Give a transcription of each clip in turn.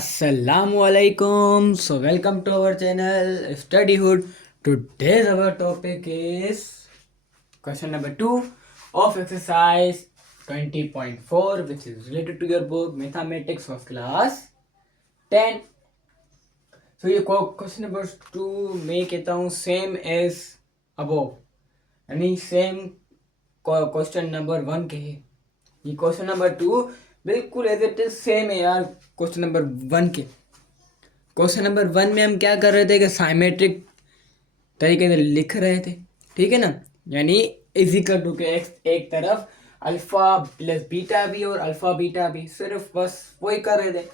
Assalamualaikum. So welcome to our channel Studyhood. Today's our topic is question number 2 of exercise 20.4, which is related to your book Mathematics of class 10. So ये question number 2 मैं कहता हूँ same as above, यानी same question number 1 के है। ये question number 2 बिल्कुल as it is same है यार क्वेश्चन नंबर 1 के। क्वेश्चन नंबर 1 में हम क्या कर रहे थे कि साइमेट्रिक तरीके से लिख रहे थे, ठीक है ना, यानी इज इक्वल टू के एक तरफ अल्फा प्लस बीटा भी और अल्फा बीटा भी, सिर्फ बस वही कर रहे थे।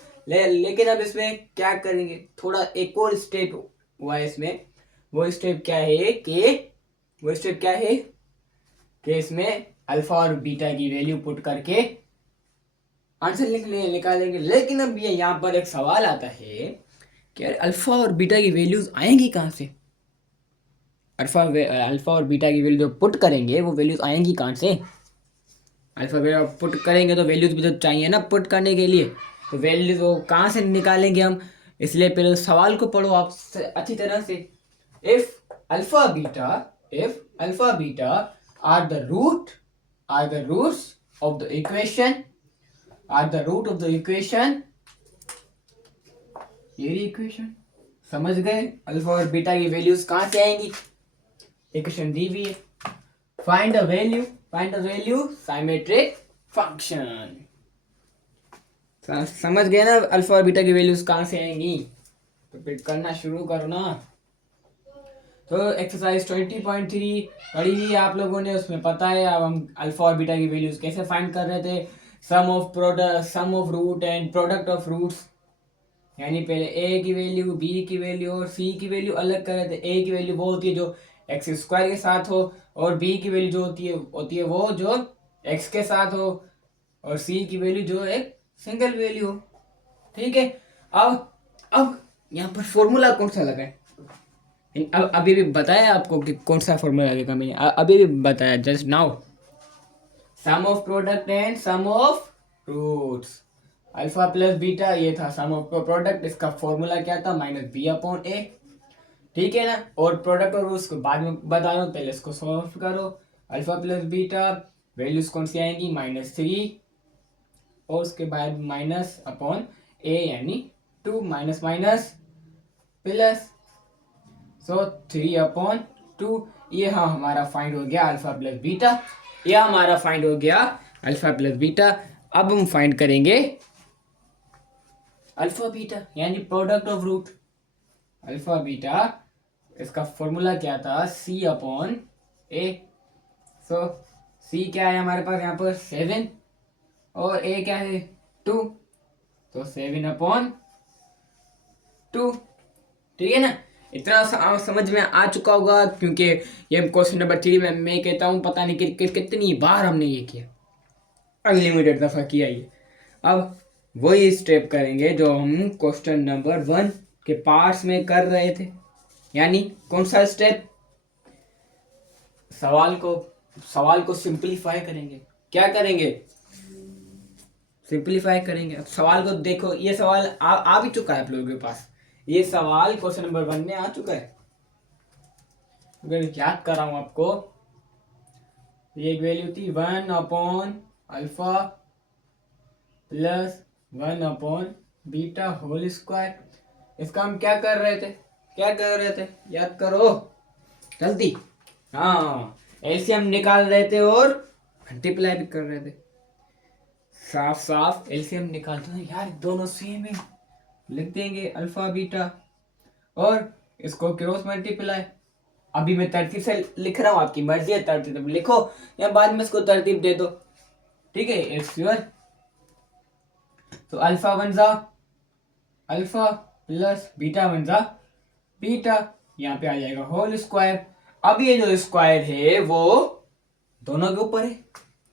लेकिन अब इसमें क्या करेंगे, थोड़ा एक और स्टेप हुआ है इसमें। वो स्टेप क्या है कि इसमें अल्फा और बीटा की वैल्यू पुट करके आंसर निकालेंगे। लेकिन अब ये यहाँ पर एक सवाल आता है कि अल्फा और बीटा की वैल्यूज आएंगी कहाँ से। अल्फा और बीटा की वैल्यू जो पुट करेंगे वो वैल्यूज आएंगी कहाँ से। अल्फा बीटा पुट करेंगे तो वैल्यूज भी तो चाहिए ना पुट करने के लिए, तो वैल्यूज वो कहाँ से निकालेंगे हम। इसलिए पहले सवाल को पढ़ो आप अच्छी तरह से। If alpha beta are the roots of the equation, ये इक्वेशन समझ गए। अल्फा और बीटा की वैल्यूज कहाँ से आएंगी, इक्वेशन दी हुई है। Find the value symmetric function. समझ गए ना अल्फा और बीटा की वैल्यूज कहाँ से आएंगी, तो फिर करना शुरू करो ना। तो एक्सरसाइज 20.3 पढ़ी हुई आप लोगों ने, उसमें पता है अब हम अल्फा और बीटा की वैल्यूज कैसे फाइंड कर रहे थे। Sum of root and product of roots, यानी पहले ए की वैल्यू, बी की वैल्यू और सी की वैल्यू अलग कर रहे थे। ए की वैल्यू वो होती है जो एक्स स्क्वायर के साथ हो, और बी की वैल्यू जो होती है वो जो एक्स के साथ हो, और सी की वैल्यू जो एक सिंगल वैल्यू हो, ठीक है। अब यहाँ पर फॉर्मूला कौन सा लगा है, अब अभी भी बताया आपको कि कौन सा फॉर्मूला लगेगा, मैंने अभी भी बताया just now. Sum of product and sum of roots, alpha plus beta ये था सम ऑफ प्रोडक्ट, इसका फॉर्मूला क्या था, माइनस बी अपॉन ए, ठीक है ना। और प्रोडक्ट और रूट्स को बाद में बता रहा हूँ, पहले इसको सॉल्व करो। अल्फा प्लस बीटा वैल्यूज कौन सी आएंगी, -3 और उसके बाद माइनस अपॉन ए यानी 2, माइनस माइनस प्लस, सो 3/2। ये हाँ हमारा फाइंड हो गया अल्फा प्लस बीटा। अब हम फाइंड करेंगे अल्फा बीटा यानी product of root. Alpha beta इसका फॉर्मूला क्या था, C/A। सो C क्या है हमारे पास यहाँ पर 7 और A क्या है 2, तो 7/2, ठीक है ना। इतना समझ में आ चुका होगा, क्योंकि ये क्वेश्चन नंबर 3 में मैं कहता हूँ पता नहीं कितनी बार हमने ये किया, अनलिमिटेड दफा किया ये। अब वही स्टेप करेंगे जो हम क्वेश्चन नंबर 1 के पार्ट्स में कर रहे थे, यानी कौन सा स्टेप, सवाल को सिंपलीफाई करेंगे। क्या करेंगे, सिंपलीफाई करेंगे। अब सवाल को देखो, ये सवाल आ भी चुका है आप लोगों के पास, ये सवाल क्वेश्चन नंबर 1 में आ चुका है। अगर याद कर रहा हूं आपको, ये एक वैल्यू थी 1/अल्फा प्लस 1/बीटा होल स्क्वायर। इसका हम क्या कर रहे थे, याद करो जल्दी। हाँ, एलसीएम निकाल रहे थे और मल्टीप्लाई भी कर रहे थे। साफ एलसीएम निकालते हैं यार, दोनों सेम है, लिख देंगे अल्फा बीटा और इसको क्रॉस मल्टीप्लाई। अभी मैं तरतीब से लिख रहा हूँ, आपकी मर्जी है तरतीब लिखो या बाद में इसको तरतीब दे दो, ठीक है। It's your. तो अल्फा बन जा अल्फा प्लस बीटा बन जा बीटा, यहाँ पे आ जाएगा होल स्क्वायर। अब ये जो स्क्वायर है वो दोनों के ऊपर है,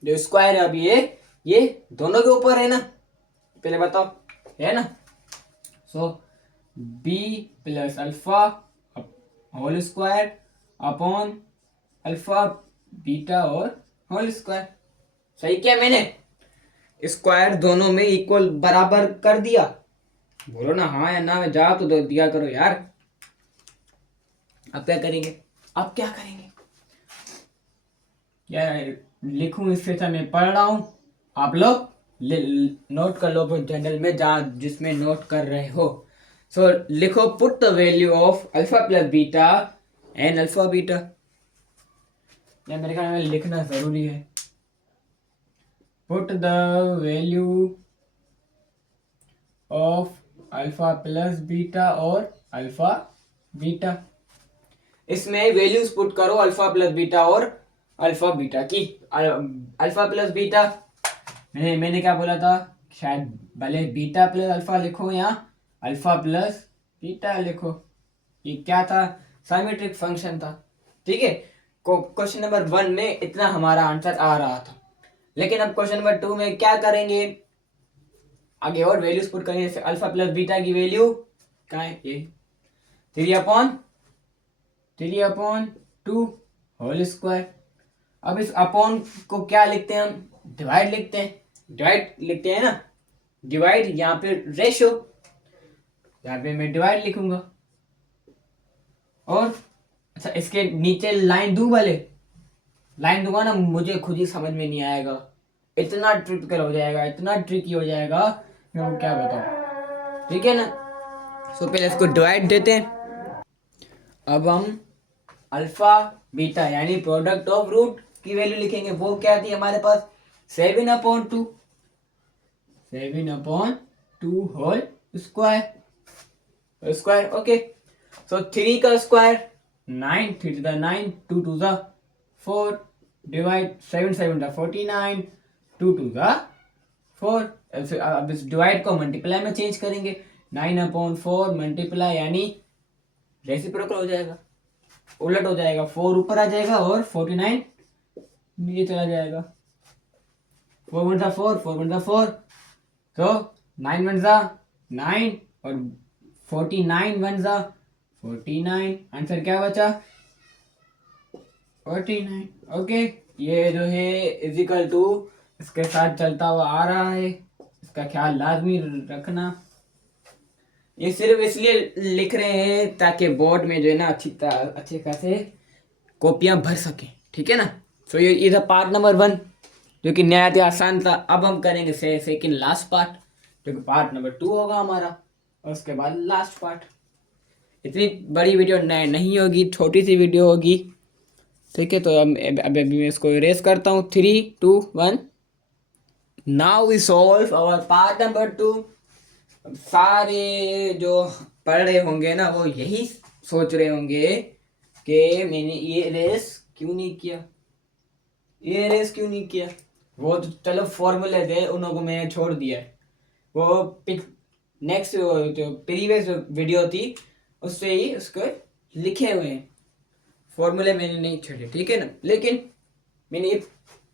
जो स्क्वायर है अब ये दोनों के ऊपर है ना, पहले बताओ है ना। So B plus alpha whole square upon alpha beta और होल स्क्वायर। सही किया मैंने, स्क्वायर दोनों में इक्वल बराबर कर दिया, बोलो ना हाँ या ना, में जवाब तो दिया करो यार। अब क्या करेंगे, अब क्या करेंगे यार, लिखूं इससे अच्छा मैं पढ़ रहा हूँ, आप लोग नोट कर लो जनरल में जहाँ जिसमें नोट कर रहे हो। सो लिखो put the value of alpha plus beta and alpha beta. यार मेरे ख्याल में लिखना जरूरी है। Put the value of alpha plus beta और अल्फा बीटा, इसमें वैल्यूज पुट करो अल्फा प्लस बीटा और अल्फा बीटा की। अल्फा प्लस बीटा मैंने क्या बोला था, शायद भले बीटा प्लस अल्फा लिखो या अल्फा प्लस बीटा लिखो, ये क्या था, साइमेट्रिक फंक्शन था। ठीक है, क्वेश्चन नंबर 1 में इतना हमारा आंसर आ रहा था, लेकिन अब क्वेश्चन नंबर 2 में क्या करेंगे, आगे और वैल्यूज पुट करेंगे। जैसे अल्फा प्लस बीटा की वैल्यू क्या है, ये 3/2 होल स्क्वायर। अब इस अपॉन को क्या लिखते हैं हम, डिवाइड लिखते हैं, डिवाइड लिखते हैं ना, डिवाइड यहाँ पे रेशो, यहाँ पे मैं डिवाइड लिखूंगा। और अच्छा इसके नीचे लाइन दूं, भले लाइन दूंगा ना, मुझे खुद ही समझ में नहीं आएगा, इतना ट्रिपिकल हो जाएगा, इतना ट्रिकी हो जाएगा, मैं वो क्या बताऊं। ठीक है ना, सो पहले इसको डिवाइड देते हैं। अब हम अल्फा बीटा यानी प्रोडक्ट ऑफ रूट की वैल्यू लिखेंगे, वो क्या थी हमारे पास 7/2, 7/2 होल स्क्वायर, स्क्वायर ओके। सो 3 का square 9, 3 to the 9, 2 to the 4, divide 7 7 the 49, 2 to the 4। अब इस डिवाइड को मल्टीप्लाई में चेंज करेंगे, 9/4 मल्टीप्लाई यानी रेसिप्रोकल हो जाएगा, उलट हो जाएगा, 4 ऊपर आ जाएगा और 49 नीचे चला जाएगा। 4 1 4, 4 1 4, तो 9 1 9 और 49 1 49, आंसर क्या बचा 49। ओके, ये जो है इजिकल टू इसके साथ चलता हुआ आ रहा है, इसका ख्याल लाजमी रखना। ये सिर्फ इसलिए लिख रहे हैं ताकि बोर्ड में जो है ना अच्छे खासे कॉपियां भर सके, ठीक है ना। सो ये था पार्ट नंबर 1 जो कि नहायत आसान था। अब हम करेंगे सेकंड लास्ट पार्ट जो कि पार्ट नंबर 2 होगा हमारा, और उसके बाद लास्ट पार्ट। इतनी बड़ी वीडियो नहीं होगी, छोटी सी वीडियो होगी, ठीक है। तो अभी मैं इसको इरेज करता हूँ, 3 2 1। Now we solve our part number 2। सारे जो पढ़ रहे होंगे ना वो यही सोच रहे होंगे कि मैंने ये रेस क्यों नहीं किया, ये रेस क्यों नहीं किया। वो तो चलो फॉर्मूले थे उनको मैंने छोड़ दिया है, वो नेक्स्ट जो प्रीवियस वीडियो थी उससे ही उसको लिखे हुए हैं, फॉर्मूले मैंने नहीं छोड़े, ठीक है ना। लेकिन मैंने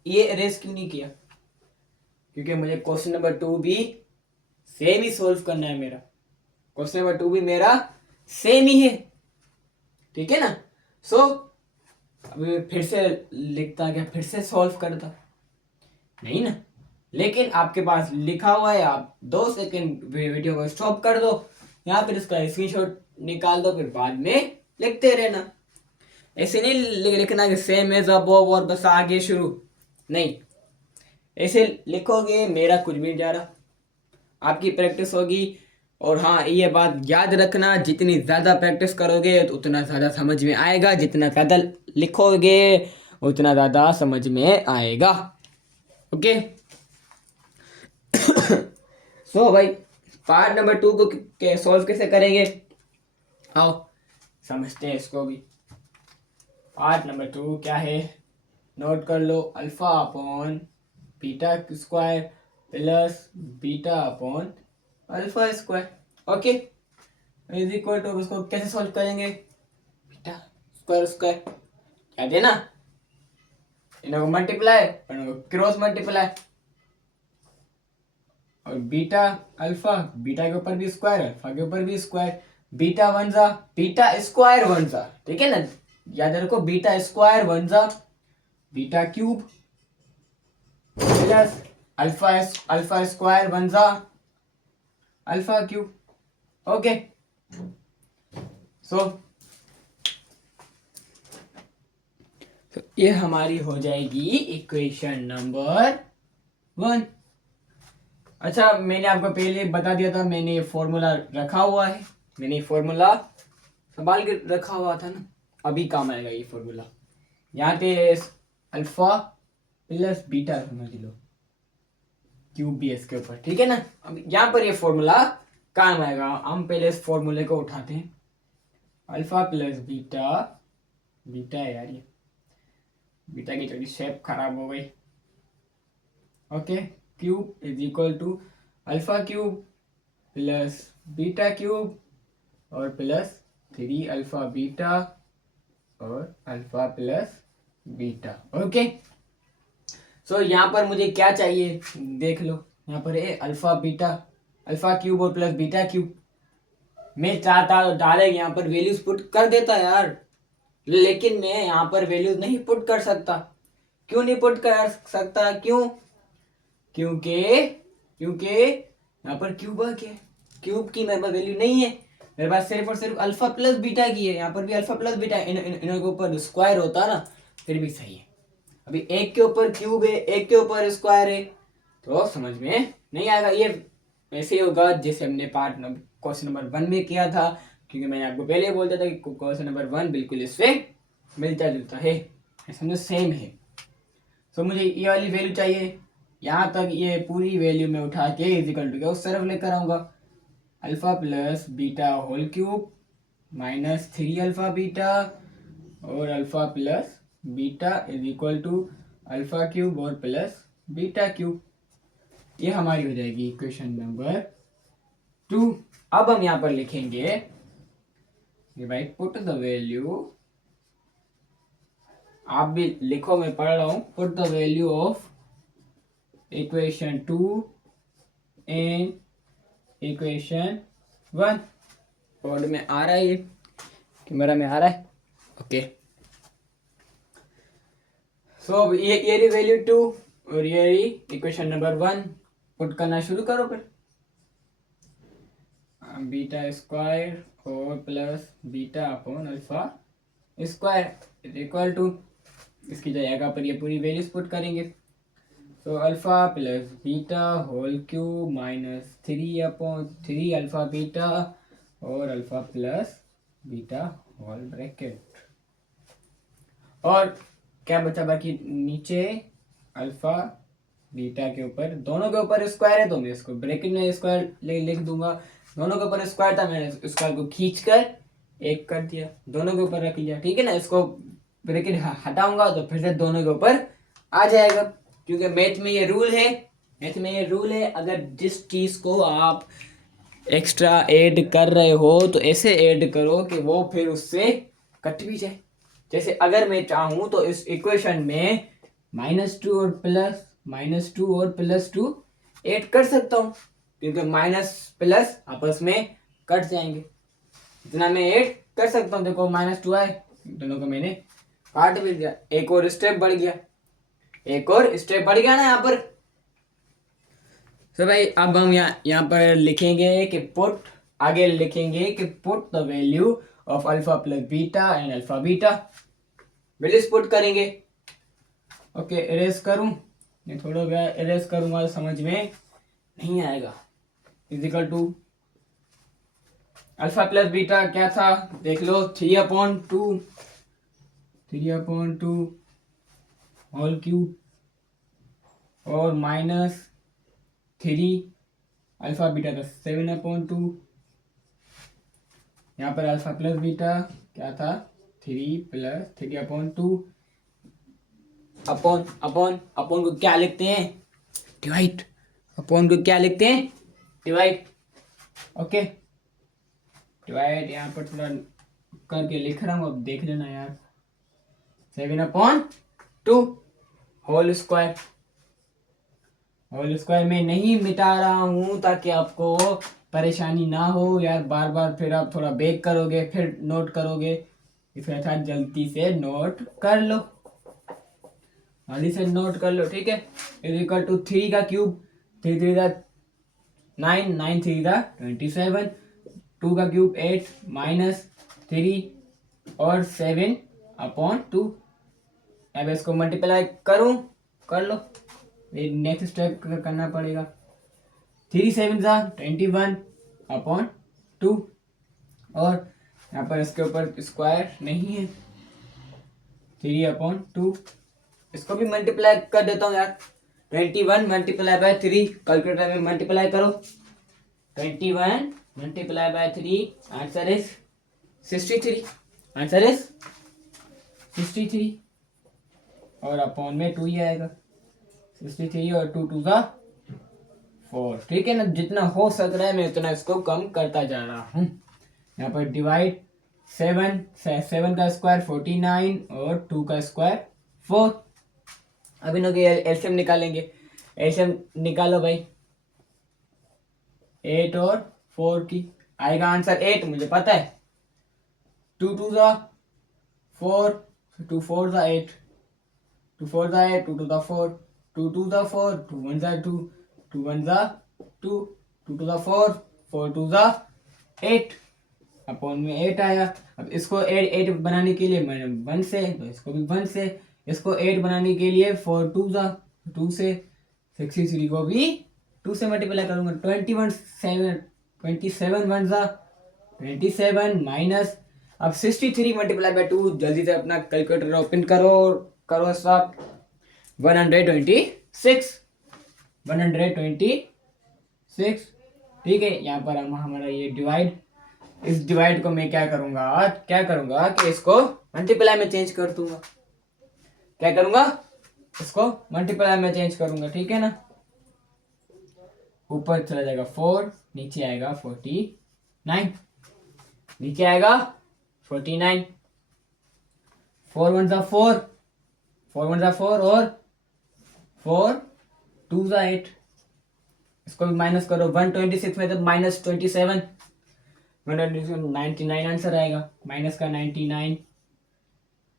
ये रेस क्यों नहीं किया, क्योंकि मुझे क्वेश्चन नंबर 2 भी सेम ही सोल्व करना है, मेरा क्वेश्चन नंबर 2 भी मेरा सेम ही है, ठीक है ना। सो अभी फिर से लिखता क्या, फिर से सॉल्व करता नहीं ना, लेकिन आपके पास लिखा हुआ है, आप 2 सेकंड वीडियो को स्टॉप कर दो या फिर इसका स्क्रीनशॉट निकाल दो, फिर बाद में लिखते रहना। ऐसे नहीं लिखना कि सेम एज अबव और बस आगे शुरू, नहीं ऐसे लिखोगे मेरा कुछ भी नहीं जा रहा, आपकी प्रैक्टिस होगी। और हाँ ये बात याद रखना, जितनी ज़्यादा प्रैक्टिस करोगे तो उतना ज़्यादा समझ में आएगा, जितना ज़्यादा लिखोगे उतना ज़्यादा समझ में आएगा, ओके। सो भाई पार्ट नंबर 2 को सॉल्व कैसे करेंगे, आओ समझते हैं इसको भी। पार्ट नंबर 2 क्या है, नोट कर लो, alpha upon beta square plus beta upon alpha square, okay is equal to, उसको कैसे सॉल्व करेंगे, बीटा स्क्वायर स्क्वायर क्या देना, इनको मल्टीप्लाई और इनको क्रॉस मल्टीप्लाई, और बीटा अल्फा, बीटा के ऊपर भी स्क्वायर अल्फा के ऊपर भी स्क्वायर, बीटा 1 जा बीटा स्क्वायर 1 जा, ठीक है ना, याद रखो बीटा स्क्वायर 1 जा beta cube plus alpha square 1 जा अल्फा क्यूब, ओके सो तो ये हमारी हो जाएगी इक्वेशन नंबर 1। अच्छा, मैंने आपको पहले बता दिया था, मैंने ये फॉर्मूला रखा हुआ है, मैंने ये फॉर्मूला संभाल के रखा हुआ था ना, अभी काम आएगा ये फॉर्मूला। यहाँ पे अल्फा प्लस बीटा समझ लो, क्यूब भी इसके ऊपर, ठीक है ना। अब यहाँ पर ये फॉर्मूला काम आएगा। हम पहले इस फॉर्मूले को उठाते हैं, अल्फा प्लस बीटा, बीटा है यार, ये बीटा की थोड़ी शेप खराब हो गई। Okay, cube is equal to alpha cube plus beta cube और प्लस 3 अल्फा बीटा और alpha plus beta. Okay so यहाँ पर मुझे क्या चाहिए देख लो, यहाँ पर है अल्फा बीटा, अल्फा क्यूब और प्लस बीटा क्यूब। मैं चाहता डायरेक्ट यहाँ पर वैल्यूज पुट कर देता यार, लेकिन मैं यहाँ पर वैल्यूज नहीं पुट कर सकता। क्यों नहीं पुट कर सकता? क्यों? क्योंकि यहाँ पर क्यूब है, क्या क्यूब की मेरे पास वैल्यू नहीं है, मेरे पास सिर्फ और सिर्फ अल्फा प्लस बीटा की है। यहाँ पर भी अल्फा प्लस बीटा, इनके ऊपर स्क्वायर होता ना फिर भी सही है। अभी एक के ऊपर क्यूब है, एक के ऊपर स्क्वायर है, तो समझ में नहीं आएगा। ये ऐसे ही होगा जैसे हमने क्वेश्चन नंबर 1 में किया था, क्योंकि मैंने आपको पहले बोल दिया था कि क्वेश्चन नंबर 1 बिल्कुल इससे मिलता जुलता है, समझो सेम है। तो मुझे ये वाली वैल्यू चाहिए, यहाँ तक ये पूरी वैल्यू में उठा के इजिकल टू क्या उस तरफ लेकर आऊंगा, alpha plus beta whole cube minus 3 alpha beta और alpha plus beta is equal to alpha cube और प्लस बीटा क्यूब। ये हमारी हो जाएगी इक्वेशन नंबर 2। अब हम यहाँ पर लिखेंगे भाई पुट द वैल्यू, आप भी लिखो, मैं पढ़ रहा हूं, put the value of equation 2 in equation 1। Board में आ रहा है, कैमरा में आ रहा है, ओके। सो ये रही वैल्यू 2 और ये रही इक्वेशन नंबर 1, पुट करना शुरू करो फिर। बीटा स्क्वायर और plus beta upon alpha square is equal to, इसकी जगह पर ये पूरी वैल्यूज पुट करेंगे। तो alpha plus beta whole cube minus 3 upon 3 alpha beta और alpha plus beta whole bracket, और क्या बचा बाकी नीचे अल्फा बीटा के ऊपर, दोनों के ऊपर स्क्वायर है तो मैं इसको ब्रैकेट में स्क्वायर लिख दूंगा। दोनों के ऊपर स्क्वायर था, मैंने स्क्वायर को खींच कर एक कर दिया, दोनों के ऊपर रख लिया, ठीक है ना। इसको ब्रैकेट हटाऊंगा तो फिर से दोनों के ऊपर आ जाएगा, क्योंकि मैथ में ये रूल है, अगर जिस चीज को आप एक्स्ट्रा ऐड कर रहे हो तो ऐसे ऐड करो कि वो फिर उससे कट भी जाए। जैसे अगर मैं चाहूं तो इस इक्वेशन में -2 और +2 ऐड कर सकता हूं, क्योंकि माइनस प्लस आपस में कट जाएंगे, इतना मैं ऐड कर सकता हूं। देखो -2 आए, दोनों को मैंने काट भी दिया, एक और स्टेप बढ़ गया ना यहाँ पर। तो भाई अब हम यहाँ पर लिखेंगे कि put the value of alpha plus beta and alpha beta, values put करेंगे। ओके इरेज करूं, ये थोड़ा गया, इरेज करूंगा तो समझ में नहीं आएगा। Equal to alpha plus beta क्या था देख लो, 3/2 होल क्यूब और -3 अल्फा बीटा था 7/2। यहाँ पर अल्फा प्लस बीटा क्या था 3 + 3/2 अपॉन को क्या लिखते हैं डिवाइड, अपॉन को क्या लिखते हैं डिवाइड। ओके डिवाइड यहाँ पर थोड़ा करके लिख रहा हूँ, अब देख लेना यार। 7/2 होल स्क्वायर में नहीं मिटा रहा हूं ताकि आपको परेशानी ना हो यार, बार बार फिर आप थोड़ा बेक करोगे फिर नोट करोगे, इसके साथ जल्दी से नोट कर लो, ठीक है। इक्वल टू 3 का क्यूब, 3 3 9, 9 3 27, 2 का क्यूब 8 माइनस 3 और 7/2। अब इसको मल्टीप्लाई करूं, कर लो, नेक्स्ट स्टेप करना पड़ेगा। 3 7 21/2 और यहाँ पर इसके ऊपर स्क्वायर नहीं है, 3/2। इसको भी मल्टीप्लाई कर देता हूँ यार। 21 मल्टीप्लाई बाय 3, कैलकुलेटर में मल्टीप्लाई करो। 21 multiply by 3, answer is 63। Answer is 63 और अपॉन में 2 ही आएगा। 63 और 2 2 का 4। ठीक है ना, जितना हो सक रहा है मैं उतना इसको कम करता जा रहा हूँ। यहाँ पर डिवाइड 7 का स्क्वायर 49 और 2 का स्क्वायर 4। अब इनों के एलसीएम निकालेंगे। एलसीएम निकालो भाई। 8 और 4 की आएगा आंसर 8, मुझे पता है। 2 2 जा 4, 2 4 जा 8, 2 4 जा 8, 2 2 जा 4, 2 2 जा 4, 2 1 जा 2, 2 1 जा 2, 2 2 जा 4, 4 2 जा 8, अपॉन में 8 आया। अब इसको 8 बनाने के लिए मैंने 1 से, तो इसको भी 1 से। इसको 8 बनाने के लिए 4 2 जा 2 से, 63 को भी 2 से मल्टीप्लाई करूंगा। 27 1 जा 27 माइनस, अब 63 मल्टीप्लाई बाय 2। जल्दी से अपना कैलकुलेटर ओपन करो, करो स्टार्ट। 126 126। ठीक है, यहाँ पर हमारा ये डिवाइड, इस डिवाइड को मैं क्या करूंगा कि इसको मल्टीप्लाई में चेंज कर दूंगा। क्या करूंगा, इसको मल्टीप्लाई में चेंज करूंगा। ठीक है ना, ऊपर चला जाएगा 4, नीचे आएगा 49, नीचे आएगा 49। 4 1 जा 4, 4 1 जा 4 और 4 2 जा 8। इसको भी माइनस करो। 126 में तो माइनस 27, 99 आंसर आएगा। माइनस का 99।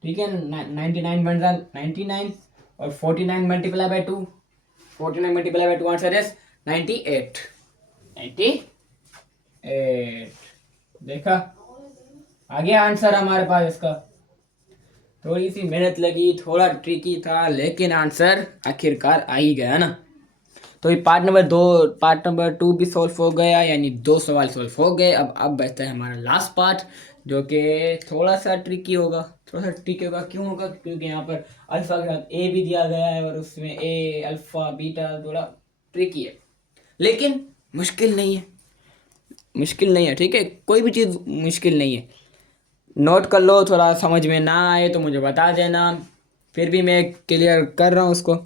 ठीक है, 99 बन रहा 99 और 49 multiply by 2, 49 multiply by 2 answer is 98। 98 देखा, आ गया आंसर हमारे पास इसका। थोड़ी सी मेहनत लगी, थोड़ा ट्रिकी था, लेकिन आंसर आखिरकार आ ही गया ना। तो ये पार्ट नंबर 2 भी सॉल्व हो गया, यानी 2 सवाल सॉल्व हो गए। अब बचता है हमारा लास्ट पार्ट, जो कि थोड़ा सा ट्रिकी होगा। क्यों होगा, क्योंकि यहाँ पर अल्फा के साथ ए भी दिया गया है और उसमें ए अल्फा बीटा थोड़ा ट्रिकी है, लेकिन मुश्किल नहीं है। ठीक है, कोई भी चीज़ मुश्किल नहीं है। नोट कर लो, थोड़ा समझ में ना आए तो मुझे बता देना, फिर भी मैं क्लियर कर रहा हूँ उसको।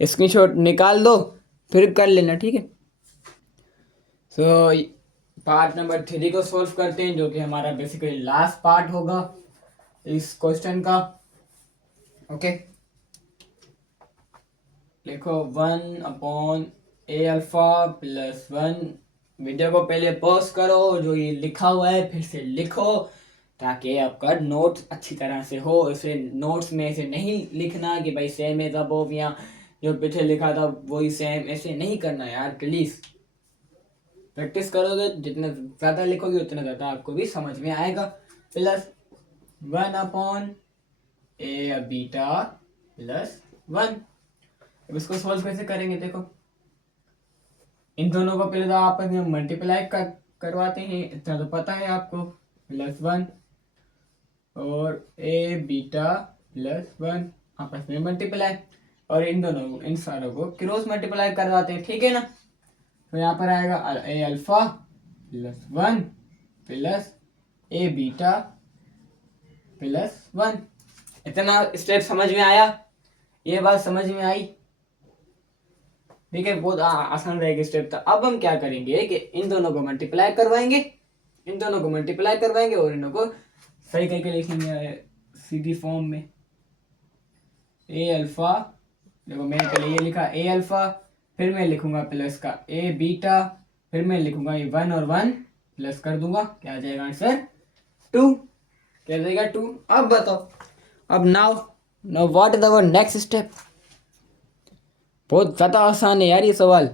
स्क्रीनशॉट निकाल दो, फिर कर लेना। ठीक है, सो पार्ट नंबर 3 को सॉल्व करते हैं, जो कि हमारा बेसिकली लास्ट पार्ट होगा इस क्वेश्चन का। ओके, लिखो 1/a अल्फा प्लस 1। वीडियो को पहले पॉज करो, जो ये लिखा हुआ है फिर से लिखो, ताकि आपका नोट्स अच्छी तरह से हो। इसे नोट्स में ऐसे नहीं लिखना कि भाई सेम एज अबव या जो पीछे लिखा था वही सेम, ऐसे नहीं करना यार प्लीज। प्रैक्टिस करोगे, जितना ज़्यादा लिखोगे उतना ज़्यादा आपको भी समझ में आएगा। Plus 1/a beta plus 1। अब इसको सॉल्व कैसे करेंगे, देखो इन दोनों को पहले तो आपस में मल्टीप्लाई करवाते हैं, इतना तो पता है आपको। प्लस 1 और a बीटा प्लस 1 आपस में मल्टीप्लाई, और इन सारों को क्रॉस मल्टीप्लाई करवाते हैं। ठीक है ना, तो यहाँ पर आएगा a alpha plus 1 plus a beta plus 1। इतना स्टेप समझ में आया, ये बात समझ में आई। ठीक है, बहुत आसान रहेगा स्टेप था। अब हम क्या करेंगे कि इन दोनों को मल्टीप्लाई करवाएंगे, और इनों को सही करके लिखेंगे सीधी फॉर्म में। a अल्फा, देखो मैंने पहले ये लिखा a अल्फा, फिर मैं लिखूंगा प्लस का a बीटा, फिर मैं लिखूंगा ये 1 और 1 प्लस कर दूंगा, क्या आ जाएगा आंसर 2। क्या आ जाएगा 2। अब बताओ, अब now what is our next step. बहुत ज़्यादा आसान है यार ये सवाल।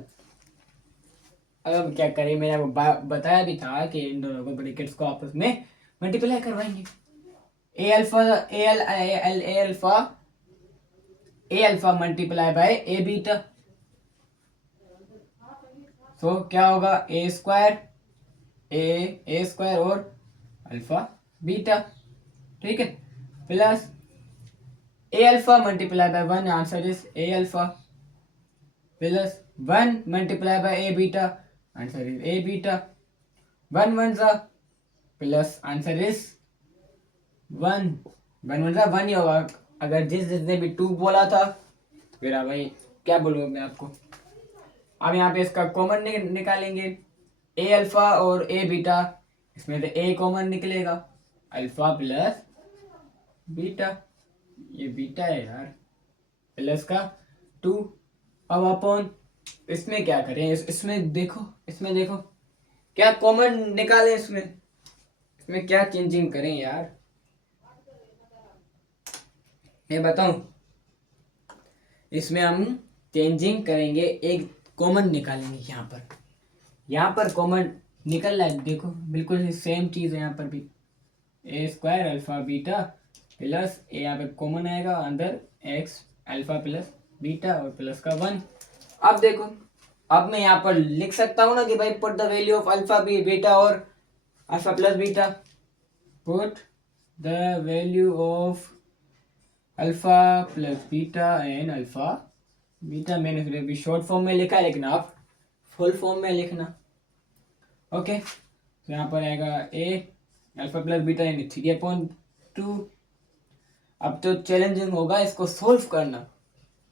अब क्या करें, मैंने आपको बताया भी था कि इन दोनों को ब्रैकेट्स को आपस में मल्टीप्लाई करवाएंगे। A alpha A L A alpha A alpha multiply by A beta, तो क्या होगा ए स्क्वायर और अल्फा बीटा, ठीक है, plus A alpha multiply by 1, answer is A alpha, plus 1 multiply by A beta, answer is A beta, 1 1 जा plus, answer is 1 1 1 जा 1 ही होगा। अगर जिसने भी 2 बोला था फिर भाई क्या बोलूँ मैं आपको। अब यहाँ पे इसका कॉमन निकालेंगे, ए अल्फा और ए बीटा, इसमें से ए कॉमन निकलेगा, अल्फा प्लस बीटा, ये बीटा है यार, प्लस का 2। अब अपन इसमें क्या करें, इसमें देखो क्या कॉमन निकालें, इसमें क्या चेंजिंग करें यार, मैं बताऊं। इसमें हम चेंजिंग करेंगे, एक कॉमन निकालेंगे, यहाँ पर कॉमन निकल रहा है, देखो बिल्कुल सेम चीज है यहाँ पर भी, ए स्क्वायर अल्फा बीटा प्लस ए, यहाँ पे कॉमन आएगा अंदर एक्स अल्फा प्लस बीटा और प्लस का 1। अब देखो, अब मैं यहाँ पर लिख सकता हूँ ना कि भाई put the value of alpha beta और alpha plus beta, put the value of alpha plus beta and alpha beta. मैंने सिर्फ शॉर्ट फॉर्म में लिखा है, लेकिन आप फुल फॉर्म में लिखना, ओके। तो यहाँ पर आएगा ए अल्फा प्लस बीटा यानी 3/2। अब तो चैलेंजिंग होगा इसको सोल्व करना,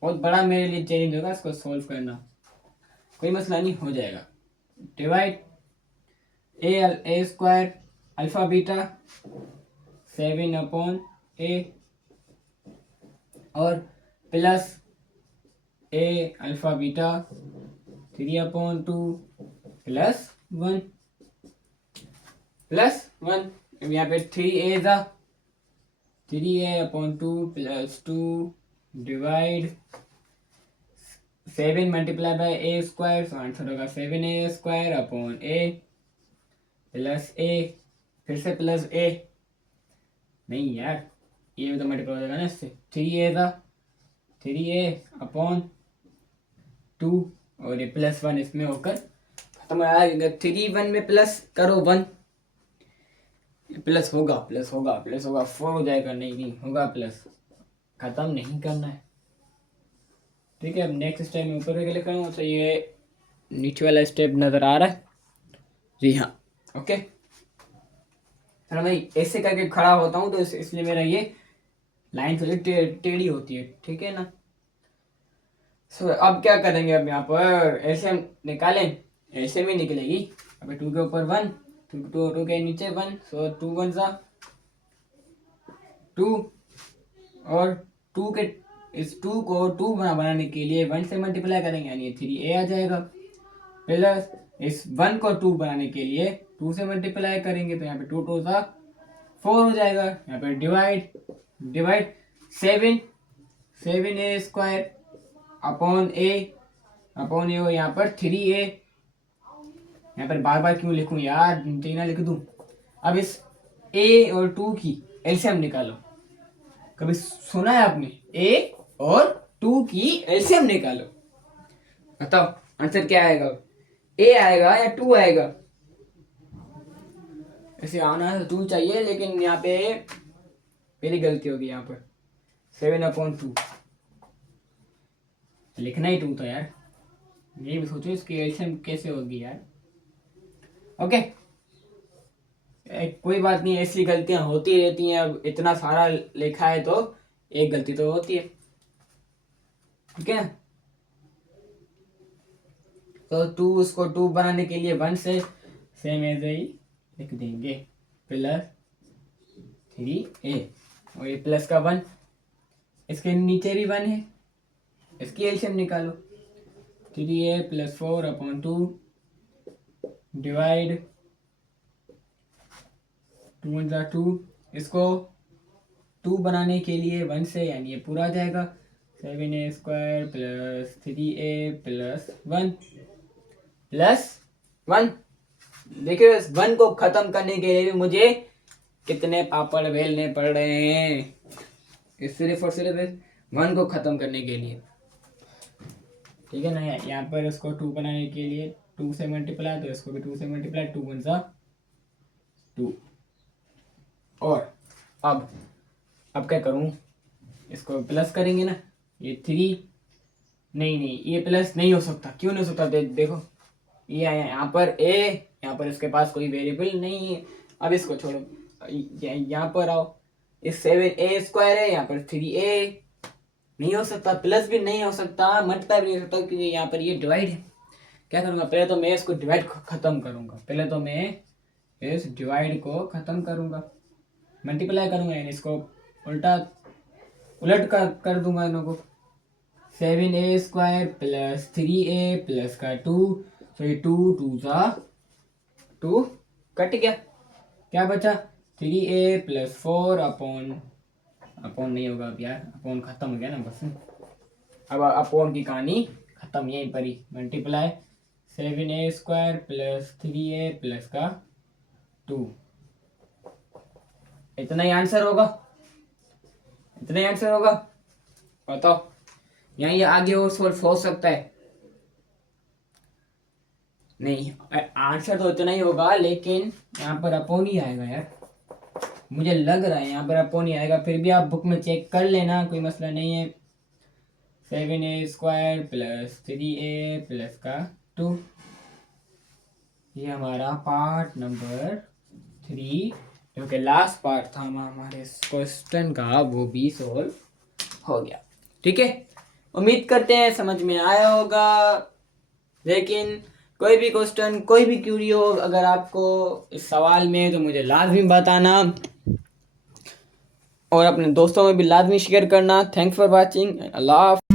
बहुत बड़ा मेरे लिए चैलेंज होगा इसको सोल्व करना, कोई मसला नहीं, हो जाएगा। डिवाइड ए स्क्वायर अल्फा बीटा 7/a और plus A alpha beta 3/2 plus 1 यहाँ पे 3a था, 3a/2 plus 2 divide 7 multiply by A square, तो आंसर होगा 7a स्क्वायर अपॉन ए प्लस ए, फिर से प्लस ए, नहीं यार ये भी तो मल्टीप्लाई हो जाएगा ना इससे, 3a था 3a/2 और ये प्लस 1 इसमें होकर खत्म हो जाएगा। 3 1 में प्लस करो 1, प्लस होगा 4 हो जाएगा, नहीं होगा प्लस, खत्म नहीं करना है, ठीक है। अब नेक्स्ट स्टेप में ऊपर लिख रहा हूँ, तो ये नीचे वाला स्टेप नजर आ रहा है, जी हाँ, ओके। चलो भाई ऐसे करके खड़ा होता हूँ तो इसलिए मेरा ये लाइन थोड़ी टेढ़ी होती है, ठीक है ना। सो अब क्या करेंगे, अब यहाँ पर ऐसे हम निकालें, ऐसे में निकलेगी, अभी 2 के ऊपर 1, 2 के नीचे 1, सो 2 1 जा 2 और 2 के इस 2 को 2 बनाने के लिए 1 से मल्टीप्लाई करेंगे यानी 3a आ जाएगा, प्लस इस 1 को 2 बनाने के लिए 2 से मल्टीप्लाई करेंगे तो यहाँ पे 2 2 सा 4 हो जाएगा, यहाँ पे डिवाइड 7a स्क्वायर अपॉन ए हो यहाँ पर 3a, यहाँ पर बार बार क्यों लिखूं यार, ना लिख दूं। अब इस a और 2 की एलसीएम निकालो, कभी सुना है आपने, a और 2 की एलसीएम निकालो, बताओ आंसर क्या आएगा, a आएगा या 2 आएगा। ऐसे आना है तो 2 चाहिए, लेकिन यहाँ पे मेरी गलती होगी, यहाँ पर 7/2 लिखना ही 2 था यार, ये भी सोचो इसकी एलसीएम कैसे होगी यार, ओके। कोई बात नहीं, ऐसी गलतियां होती रहती हैं, अब इतना सारा लिखा है तो एक गलती तो होती है, ठीक है। तो 2 उसको 2 बनाने के लिए 1 से सेम एज ही लिख देंगे, प्लस 3a और ये प्लस का 1, इसके नीचे भी 1 है, इसकी एलसीएम निकालो, 3a + 4/2 डिवाइड 2 1 2, इसको 2 बनाने के लिए 1 से यानी ये पूरा आ जाएगा, 7a square plus 3a plus 1 plus 1। देखिए 1 को खत्म करने के लिए भी मुझे कितने पापड़ बेलने पड़ रहे हैं, इस सिर्फ और सिर्फ 1 को खत्म करने के लिए। ठीक है ना, यहाँ पर इसको 2 बनाने के लिए 2 से मल्टीप्लाई, तो इसको भी 2 से मल्टीप्लाई, 2 1 सा 2। और अब क्या करूं, इसको प्लस करेंगे ना, ये 3, नहीं ये प्लस नहीं हो सकता, क्यों नहीं हो सकता, देखो ये यहाँ पर ए, यहाँ पर इसके पास कोई वेरिएबल नहीं है। अब इसको छोड़ो, यहाँ पर आओ, इस 7a² है, यहाँ पर 3a नहीं हो सकता, प्लस भी नहीं हो सकता, मल्टीप्लाई भी नहीं हो सकता, क्योंकि यहाँ पर ये डिवाइड है। क्या करूँगा, पहले तो मैं इसको डिवाइड खत्म करूँगा, पहले तो मैं इस डिवाइड को खत्म करूँगा, मल्टीप्लाई करूँगा, यानी इसको उलट कर दूंगा इन्हों को। 7a² प्लस 3a प्लस का 2, तो ये 2 2 सा 2 कट गया, क्या बचा 3a प्लस 4 अपॉन नहीं होगा अब यार, अपॉन खत्म हो गया ना बस। अब अपॉन की कहानी खत्म, यहीं पर ही multiply 7a² plus 3a plus का 2, इतना ही आंसर होगा, इतना ही आंसर होगा। बताओ यहाँ ये आगे और सोल्व हो सकता है, नहीं आंसर तो इतना ही होगा, लेकिन यहाँ पर अपॉन ही आएगा यार, मुझे लग रहा है यहाँ पर अपॉन ही आएगा, फिर भी आप बुक में चेक कर लेना, कोई मसला नहीं है। 7a² प्लस 3a प्लस का 2, ये हमारा पार्ट नंबर 3, जो कि लास्ट पार्ट था हमारे क्वेश्चन का, वो भी सोल्व हो गया। ठीक है, उम्मीद करते हैं समझ में आया होगा। लेकिन कोई भी क्वेश्चन, कोई भी क्यूरी हो अगर आपको इस सवाल में, तो मुझे लाजमी बताना और अपने दोस्तों में भी लाजमी शेयर करना। Thanks for watching, Allah.